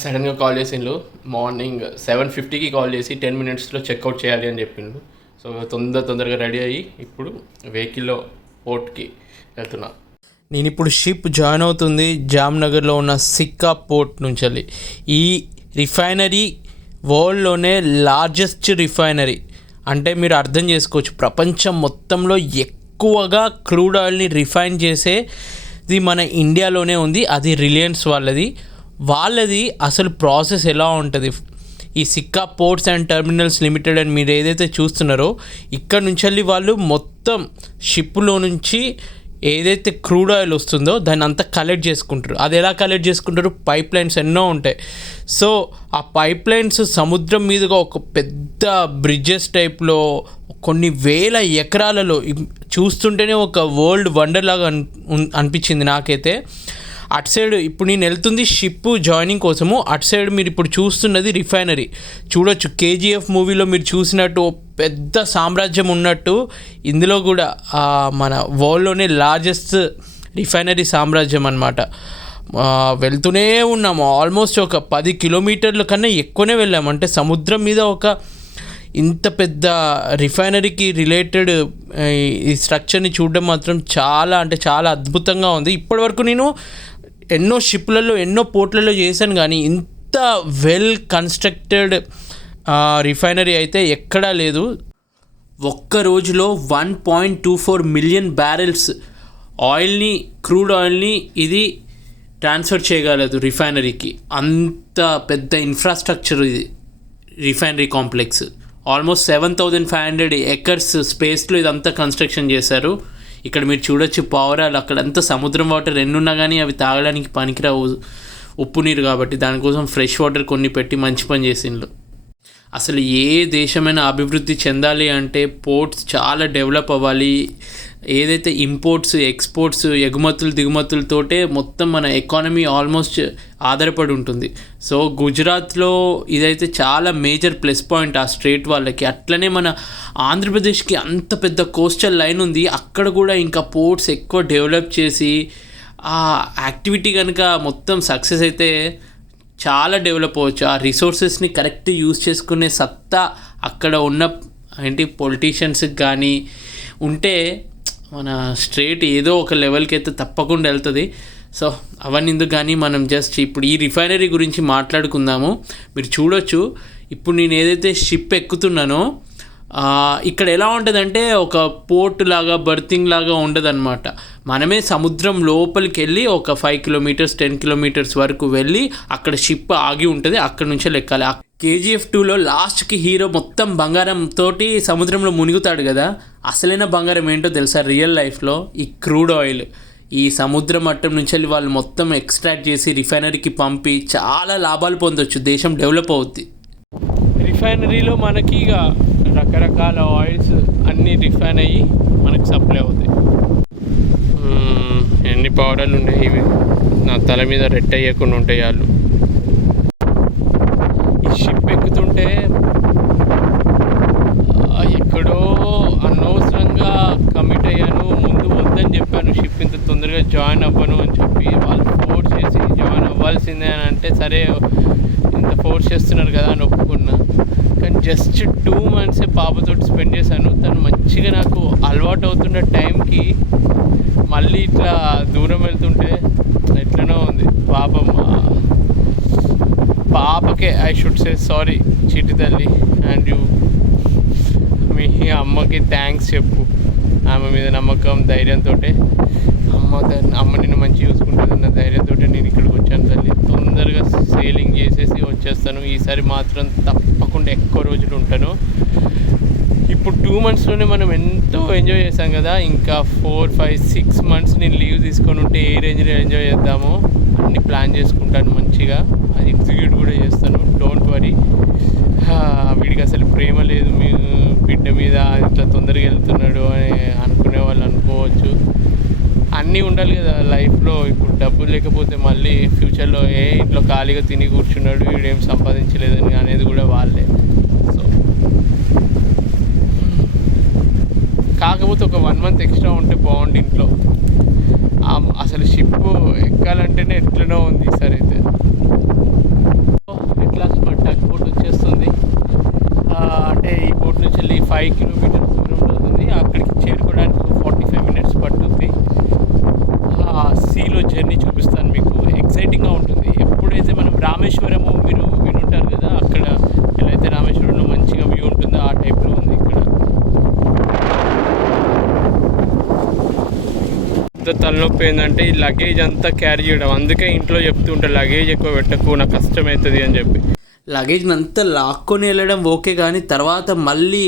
సడన్గా కాల్ చేసిండు. Morning 7:50కి call చేసి 10 minutesలో చెక్అవుట్ చేయాలి అని చెప్పిండు. సో తొందరగా రెడీ అయ్యి ఇప్పుడు వెహికల్లో పోర్ట్కి వెళ్తున్నా. నేను ఇప్పుడు షిప్ జాయిన్ అవుతుంది జామ్నగర్లో ఉన్న సిక్కా పోర్ట్ నుంచి. ఈ రిఫైనరీ వరల్డ్లోనే లార్జెస్ట్ రిఫైనరీ. అంటే మీరు అర్థం చేసుకోవచ్చు, ప్రపంచం మొత్తంలో ఎక్కువగా క్రూడ్ ఆయిల్ని రిఫైన్ చేసేది మన ఇండియాలోనే ఉంది. అది రిలయన్స్ వాళ్ళది అసలు ప్రాసెస్ ఎలా ఉంటుంది? ఈ Sikka ports and terminals limited అని మీరు ఏదైతే చూస్తున్నారో, ఇక్కడ నుంచి వాళ్ళు మొత్తం షిప్లో నుంచి ఏదైతే క్రూడ్ ఆయిల్ వస్తుందో దాన్ని అంతా కలెక్ట్ చేసుకుంటారు. అది ఎలా కలెక్ట్ చేసుకుంటారు? పైప్ లైన్స్ ఎన్నో ఉంటాయి. సో ఆ పైప్ లైన్స్ సముద్రం మీదుగా ఒక పెద్ద బ్రిడ్జెస్ టైప్లో కొన్ని వేల ఎకరాలలో చూస్తుంటేనే ఒక వరల్డ్ వండర్ లాగా అనిపించింది నాకైతే. అటు సైడ్ ఇప్పుడు నేను వెళ్తుంది షిప్ జాయినింగ్ కోసము. అటు సైడ్ మీరు ఇప్పుడు చూస్తున్నది రిఫైనరీ. చూడొచ్చు, KGF మూవీలో మీరు చూసినట్టు పెద్ద సామ్రాజ్యం ఉన్నట్టు ఇందులో కూడా మన వరల్డ్లోనే లార్జెస్ట్ రిఫైనరీ సామ్రాజ్యం అన్నమాట. వెళ్తూనే ఉన్నాము. ఆల్మోస్ట్ ఒక 10 kilometers కన్నా ఎక్కువనే వెళ్ళాము. అంటే సముద్రం మీద ఒక ఇంత పెద్ద రిఫైనరీకి రిలేటెడ్ ఈ స్ట్రక్చర్ని చూడడం మాత్రం చాలా అంటే చాలా అద్భుతంగా ఉంది. ఇప్పటివరకు నేను ఎన్నో షిప్లలో ఎన్నో పోర్ట్లలో చేశాను, కానీ ఇంత వెల్ కన్స్ట్రక్టెడ్ రిఫైనరీ అయితే ఎక్కడా లేదు. ఒక్క రోజులో 1.24 million barrels ఆయిల్ని, క్రూడ్ ఆయిల్ని ఇది ట్రాన్స్ఫర్ చేయగలదు రిఫైనరీకి. అంత పెద్ద ఇన్ఫ్రాస్ట్రక్చర్ ఇది రిఫైనరీ కాంప్లెక్స్. ఆల్మోస్ట్ 7,500 acres స్పేస్లో ఇదంతా కన్స్ట్రక్షన్ చేశారు. ఇక్కడ మీరు చూడొచ్చు పావురాలు. అక్కడంతా సముద్రం వాటర్ ఎన్నున్నా కానీ అవి తాగడానికి పనికిరావు, ఉప్పు నీరు కాబట్టి. దానికోసం ఫ్రెష్ వాటర్ కొన్ని పెట్టి మంచి పని చేసిండ్రు. అసలు ఏ దేశమైనా అభివృద్ధి చెందాలి అంటే పోర్ట్స్ చాలా డెవలప్ అవ్వాలి. ఏదైతే ఇంపోర్ట్స్, ఎక్స్పోర్ట్స్, ఎగుమతులు దిగుమతులతోటే మొత్తం మన ఎకానమీ ఆల్మోస్ట్ ఆధారపడి ఉంటుంది. సో గుజరాత్లో ఇదైతే చాలా మేజర్ ప్లస్ పాయింట్ ఆ స్టేట్ వాళ్ళకి. అట్లనే మన ఆంధ్రప్రదేశ్కి అంత పెద్ద కోస్టల్ లైన్ ఉంది, అక్కడ కూడా ఇంకా పోర్ట్స్ ఎక్కువ డెవలప్ చేసి ఆ యాక్టివిటీ కనుక మొత్తం సక్సెస్ అయితే చాలా డెవలప్ అవ్వచ్చు. ఆ రిసోర్సెస్ని కరెక్ట్ యూజ్ చేసుకునే సత్తా అక్కడ ఉన్న పొలిటీషియన్స్కి కానీ ఉంటే మన స్ట్రేట్ ఏదో ఒక లెవెల్కి అయితే తప్పకుండా వెళ్తుంది. సో అవన్నీ ఎందుకు కానీ మనం జస్ట్ ఇప్పుడు ఈ రిఫైనరీ గురించి మాట్లాడుకుందాము. మీరు చూడొచ్చు, ఇప్పుడు నేను ఏదైతే షిప్ ఎక్కుతున్నానో ఇక్కడ ఎలా ఉంటుందంటే ఒక పోర్ట్ లాగా, బర్తింగ్ లాగా ఉండదన్నమాట. మనమే సముద్రం లోపలికి వెళ్ళి ఒక 5 kilometers 10 kilometers వరకు వెళ్ళి అక్కడ షిప్ ఆగి ఉంటుంది, అక్కడ నుంచే లెక్కాలి. KGF 2లో లాస్ట్కి హీరో మొత్తం బంగారంతో సముద్రంలో మునుగుతాడు కదా, అసలైన బంగారం ఏంటో తెలుసా? రియల్ లైఫ్లో ఈ క్రూడ్ ఆయిల్. ఈ సముద్ర మట్టం నుంచి వెళ్ళి వాళ్ళు మొత్తం ఎక్స్ట్రాక్ట్ చేసి రిఫైనరీకి పంపి చాలా లాభాలు పొందొచ్చు, దేశం డెవలప్ అవుద్ది. రిఫైనరీలో మనకి ఇక రకరకాల ఆయిల్స్ అన్నీ రిఫైన్ అయ్యి మనకు సప్లై అవుతాయి. ఎన్ని పౌడర్లు ఉన్నాయి ఇవి నా తల మీద రెడ్ అయ్యకుండా ఉంటాయి వాళ్ళు. ఈ షిప్ ఎక్కుతుంటే ఎక్కడో అనవసరంగా కమిట్ అయ్యాను. ముందు వద్దని చెప్పాను, షిప్ ఇంత తొందరగా జాయిన్ అవ్వను అని చెప్పి. వాళ్ళు ఫోర్స్ చేసి జాయిన్ అవ్వాల్సిందే అని అంటే సరే ఇంత ఫోర్స్ చేస్తున్నారు కదా అని ఒప్పుకున్నా. కానీ జస్ట్ 2 months పాపతో స్పెండ్ చేశాను. తను మంచిగా నాకు అలవాటు అవుతున్న టైంకి మళ్ళీ ఇట్లా దూరం వెళ్తుంటే ఎట్లనో ఉంది. పాపకే ఐ షుడ్ సే సారీ చిట్టి తల్లి. అండ్ మీ అమ్మకి థ్యాంక్స్ చెప్పు. ఆమె మీద నమ్మకం, ధైర్యంతో అమ్మ నిన్ను మంచిగా చూసుకుంటుందన్న ధైర్యంతో నేను ఇక్కడికి వచ్చాను తల్లి. తొందరగా సేలింగ్ చేసేసి వచ్చేస్తాను. ఈసారి మాత్రం తప్పకుండా ఎక్కువ రోజులు ఉంటాను. ఇప్పుడు 2 monthsలోనే మనం ఎంతో ఎంజాయ్ చేసాం కదా, ఇంకా 4, 5, 6 months నేను లీవ్ తీసుకొని ఉంటే ఏ రేంజ్లో ఎంజాయ్ చేద్దామో అన్నీ ప్లాన్ చేసుకుంటాను మంచిగా. అది ఎగ్జిక్యూట్ కూడా చేస్తాను, డోంట్ వరీ. వీడికి అసలు ప్రేమ లేదు మీ బిడ్డ మీద, ఇట్లా తొందరగా వెళ్తున్నాడు అని అనుకునే వాళ్ళు అనుకోవచ్చు. అన్నీ ఉండాలి కదా లైఫ్లో. ఇప్పుడు డబ్బులు లేకపోతే మళ్ళీ ఫ్యూచర్లో ఇంట్లో ఖాళీగా తిని కూర్చున్నాడు, వీడేం సంపాదించలేదని అనేది కూడా వాళ్ళే. సో కాకపోతే ఒక 1 month ఎక్స్ట్రా ఉంటే బాగుంది ఇంట్లో. అసలు షిప్ ఎక్కాలంటేనే ఎట్లనో ఉంది ఈసారి అయితే. తలనొప్పి ఏంటంటే ఈ లగేజ్ అంతా క్యారీ చేయడం. అందుకే ఇంట్లో చెప్తూ ఉంటారు లగేజ్ ఎక్కువ పెట్టకు, నాకు కష్టమవుతుంది అని చెప్పి. లగేజ్ని అంతా లాక్కొని వెళ్ళడం ఓకే, కానీ తర్వాత మళ్ళీ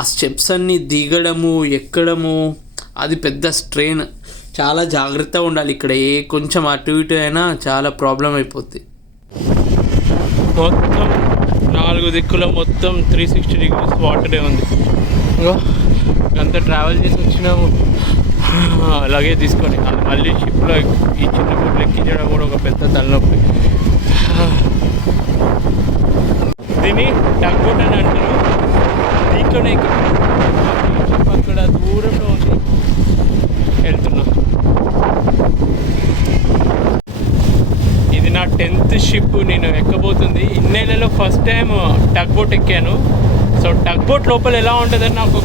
ఆ స్టెప్స్ అన్నీ దిగడము ఎక్కడము అది పెద్ద స్ట్రెయిన్. చాలా జాగ్రత్తగా ఉండాలి ఇక్కడ. కొంచెం అటు ఇటు అయినా చాలా ప్రాబ్లం అయిపోద్ది. మొత్తం 4 దిక్కుల మొత్తం 360 degrees వాటరే ఉంది. అంతా ట్రావెల్ చేసి వచ్చినాము లగేజ్ తీసుకొని, మళ్ళీ షిప్లో ఈ చిన్న బోట్లు ఎక్కించడం కూడా ఒక పెద్ద తలనొప్పి. దీన్ని టగ్ బోట్ అని అంటారు. దీంట్లోనే షిప్ అక్కడ దూరంలో ఉంది, వెళ్తున్నాం. ఇది నా 10th షిప్ నేను ఎక్కబోతుంది. ఇన్నేళ్ళలో ఫస్ట్ టైం టగ్ బోట్ ఎక్కాను. సో టగ్ బోట్ లోపల ఎలా ఉంటుందని నాకు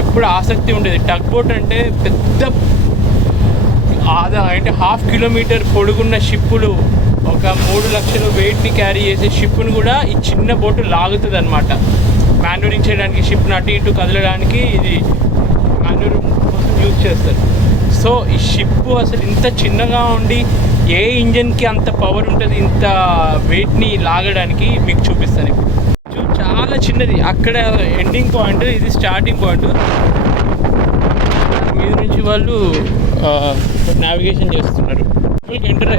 ఎప్పుడు ఆసక్తి ఉండేది. టగ్ బోట్ అంటే పెద్ద అంటే 1/2 కిలోమీటర్ పొడుగున్న షిప్పులు, ఒక 3 లక్షల వెయిట్ని క్యారీ చేసే షిప్ను కూడా ఈ చిన్న బోటు లాగుతుంది అనమాట. మాన్యూరింగ్ చేయడానికి, షిప్ని అటు ఇటు కదలడానికి ఇది మాన్యూరింగ్ కోసం యూజ్ చేస్తారు. సో ఈ షిప్ అసలు ఇంత చిన్నగా ఉండి ఏ ఇంజన్కి అంత పవర్ ఉంటుంది ఇంత వెయిట్ని లాగడానికి మీకు చూపిస్తాను ఇప్పుడు. చాలా చిన్నది, అక్కడ ఎండింగ్ పాయింట్, ఇది స్టార్టింగ్ పాయింట్. మీద నుంచి వాళ్ళు నావిగేషన్ చేస్తున్నారు. ఎంటర్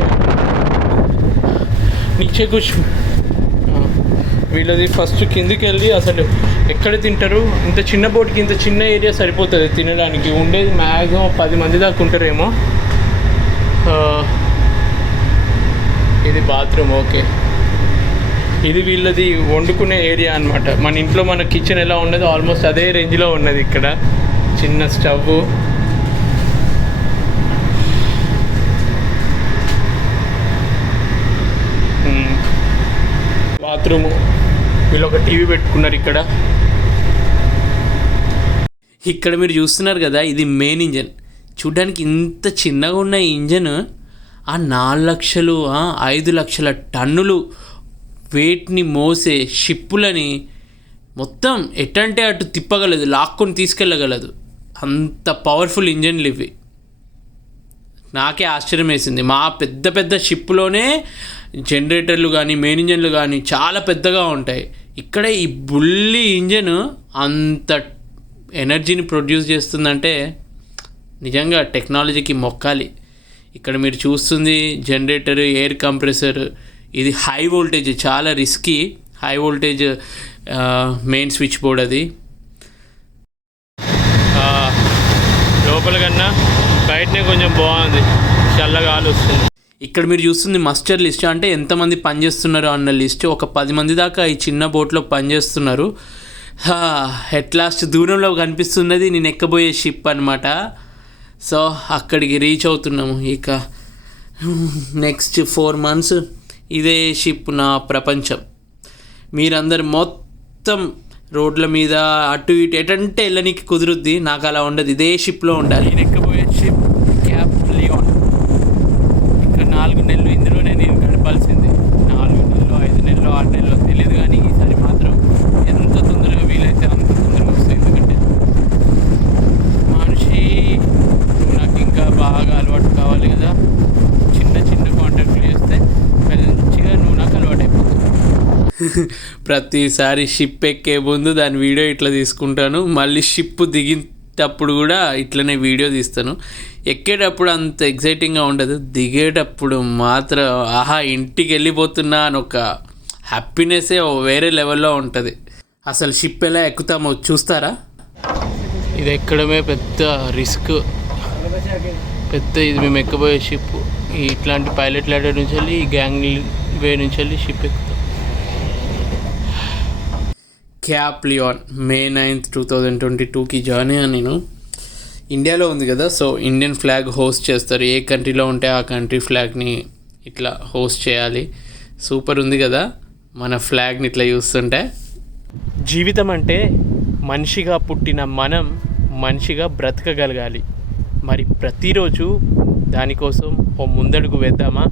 నీచే కూర్చు. వీళ్ళది ఫస్ట్ కిందికి వెళ్ళి అసలు ఎక్కడ తింటారు. ఇంత చిన్న బోట్కి ఇంత చిన్న ఏరియా సరిపోతుంది తినడానికి. ఉండేది మ్యాక్సిమం 10 మంది దాకా ఉంటారేమో. ఇది బాత్రూమ్. ఓకే, ఇది వీళ్ళది వండుకునే ఏరియా అనమాట. మన ఇంట్లో మన కిచెన్ ఎలా ఉన్నదో ఆల్మోస్ట్ అదే రేంజ్లో ఉన్నది. ఇక్కడ చిన్న స్టవ్, బాత్రూము. వీళ్ళు ఒక టీవీ పెట్టుకున్నారు ఇక్కడ. ఇక్కడ మీరు చూస్తున్నారు కదా, ఇది మెయిన్ ఇంజన్. చూడ్డానికి ఇంత చిన్నగా ఉన్న ఇంజన్ ఆ 4 లక్షలు 5 లక్షల టన్నులు వెయిట్ని మోసే షిప్పులని మొత్తం ఎటంటే అటు తిప్పగలదు, లాక్కొని తీసుకెళ్ళగలదు. అంత పవర్ఫుల్ ఇంజన్లు ఇవి. నాకే ఆశ్చర్యం వేసింది. మా పెద్ద పెద్ద షిప్లోనే జనరేటర్లు కానీ మెయిన్ ఇంజన్లు కానీ చాలా పెద్దగా ఉంటాయి. ఇక్కడ ఈ బుల్లి ఇంజన్ అంత ఎనర్జీని ప్రొడ్యూస్ చేస్తుందంటే నిజంగా టెక్నాలజీకి మొక్కాలి. ఇక్కడ మీరు చూస్తుంది జనరేటర్, ఎయిర్ కంప్రెసర్. ఇది హై వోల్టేజ్, చాలా risky high voltage main switch board. అది లోపల కన్నా బయటనే కొంచెం బాగుంది, చల్లగా గాలి వస్తుంది. ఇక్కడ మీరు చూస్తుంది మస్టర్ లిస్ట్, అంటే ఎంతమంది పనిచేస్తున్నారు అన్న లిస్ట్. ఒక 10 మంది దాకా ఈ చిన్న బోట్లో పనిచేస్తున్నారు. ఎట్ లాస్ట్ దూరంలో కనిపిస్తున్నది నేను ఎక్కబోయే షిప్ అనమాట. సో అక్కడికి రీచ్ అవుతున్నాము. ఇక నెక్స్ట్ 4 months ఇదే షిప్ నా ప్రపంచం. మీరందరు మొత్తం రోడ్ల మీద అటు ఇటు ఎటంటే వెళ్ళడానికి కుదురుద్ది. నాకు అలా ఉండదు, ఇదే షిప్లో ఉండాలి. నేను ఎక్కబోయే షిప్ క్యాప్ లియాన్. ఇక్కడ 4 నెలలు ఇందులోనే నేను గడపాల్సింది. 4 నెలలు 5 నెలలు 6 నెలలు తెలియదు, కానీ ఈసారి మాత్రం ఎంత తొందరగా వీలైతే అంత తొందరగా వస్తుంది. ఎందుకంటే మానుషి నాకు ఇంకా బాగా అలవాటు కావాలి కదా. చిన్న చిన్న కాంటాక్ట్లు చేస్తే మంచిగా నువ్వు నాకు అలవాటు అయిపోతుంది. ప్రతిసారి షిప్ ఎక్కే ముందు దాని వీడియో ఇట్లా తీసుకుంటాను. మళ్ళీ షిప్ దిగేటప్పుడు కూడా ఇట్లనే వీడియో తీస్తాను. ఎక్కేటప్పుడు అంత ఎగ్జైటింగ్గా ఉండదు, దిగేటప్పుడు మాత్రం ఆహా ఇంటికి వెళ్ళిపోతున్నా అని ఒక హ్యాపీనెస్సే వేరే లెవెల్లో ఉంటుంది. అసలు షిప్ ఎలా ఎక్కుతామో చూస్తారా? ఇది ఎక్కడమే పెద్ద రిస్క్. ఇది మేము ఎక్కబోయే షిప్. ఇట్లాంటి పైలట్ ల్యాడర్ నుంచి వెళ్ళి గ్యాంగ్ వే నుంచి వెళ్ళి షిప్ ఎక్కుతాం. క్యాప్ లియాన్ May 9th, 2022కి జాయిన్ అయ్యాను నేను. ఇండియాలో ఉంది కదా, సో ఇండియన్ ఫ్లాగ్ హోస్ట్ చేస్తారు. ఏ కంట్రీలో ఉంటే ఆ కంట్రీ ఫ్లాగ్ని ఇట్లా హోస్ట్ చేయాలి. సూపర్ ఉంది కదా మన ఫ్లాగ్ని ఇట్లా చూస్తుంటే. జీవితం అంటే మనిషిగా పుట్టిన మనం మనిషిగా బ్రతకగలగాలి. మరి ప్రతిరోజు దానికోసం ఓ ముందడుగు వేద్దామా?